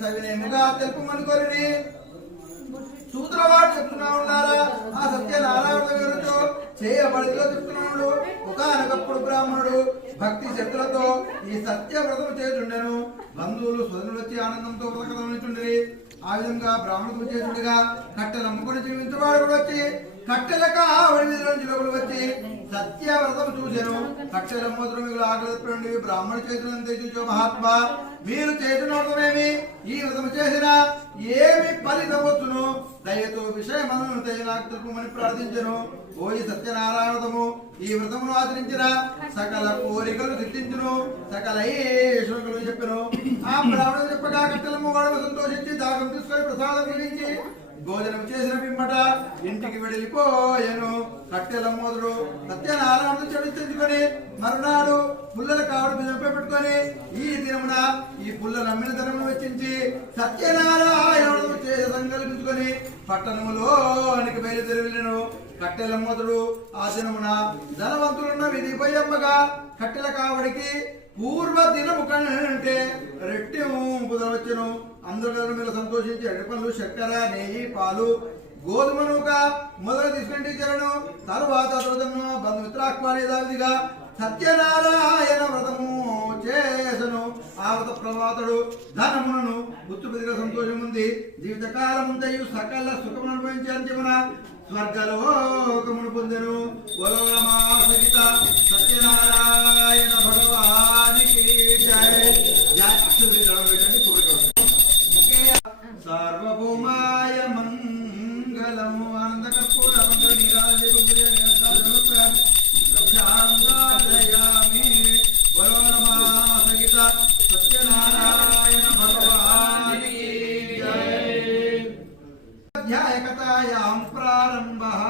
సవినేముగా తెలుపమని కోరిని సూత్రవాడు చెప్తున్నా ఉన్నారా ఆ సత్యనారాయణ గారితో చేయబడిలో చెప్తున్నాడు. ఒకనొకప్పుడు బ్రాహ్మణుడు భక్తి శక్తులతో ఈ సత్య వ్రతం చేస్తుండెను. బంధువులు స్వజనులు వచ్చి ఆనందంతో వ్రతకథనిచుండ్రి. ఆ విధంగా బ్రాహ్మణుడు చేసుడుగా కట్టెలు అమ్ముకుని జీవించేవాడు కూడా వచ్చి కట్టెలక లోపల వచ్చి సత్యవ్రతం చూశాను. కట్టెల మూత్రం మీకు ఆకలి బ్రాహ్మణుడు చేసిన మహాత్మా మీరు చేసిన వ్రతమేమి ఈ వ్రతం చేసిన ఏమి ఫలితం వచ్చును దయతో విషయమను దయ నాకు తెలుపమని ప్రార్థించను. ఓయి సత్యనారాయణము ఈ వ్రతమును ఆచరించిన సకల కోరికలు సిద్ధించును సకల ఈశ్వరులు చెప్పను. ఆ బ్రాహ్మణుడు చెప్పగా కట్టెలమ్మ వాడు సంతోషించి దాగం తీసుకొని ప్రసాదం గ్రహించి భోజనం చేసిన పిమ్మట ఇంటికి వెళ్ళిపోయాను. కట్టెలమ్మోదుడు సత్యనారాయణ చెడుకొని మరునాడు పుల్లల కావడు బిజంపై పెట్టుకొని ఈ దినమున ఈ పుల్లలు అమ్మిన ధనమును వెచ్చించి సత్యనారాయణుడు సంకల్పించుకొని పట్టణములోనికి బయలుదేరి వెళ్ళను. కట్టెలమ్మోదుడు ఆ దినమున ధనవంతులున్న విధి పోయమ్మగా కట్టెల కావడికి పూర్వ దినము కంటే రెట్టింపు వచ్చును. అందరూ మీరు సంతోషించి అడిపళ్ళు చక్కెర నెయ్యి పాలు గోధుమ నూక మొదలు తీసుకుంటే ఇచ్చారను. తరువాత బంధుమిత్రాక్వాదిగా సత్యనారాయణ వ్రతము చేసను. ఆ వ్రత ప్రభాతుడు ధనమును గుర్తుపదిగా సంతోషం ఉంది. జీవితకాలం దయు సకల సుఖమును అనుభవించి అంతిమన స్వర్గలోకమును పొందెను. సహిత సత్యనారాయణ భగవానికి సార్వభౌమాయ మంగళము ఆనంద కర్పూర సహిత సత్యనారాయణ భగవానికి అధ్యాయకతాయాం ప్రారంభః.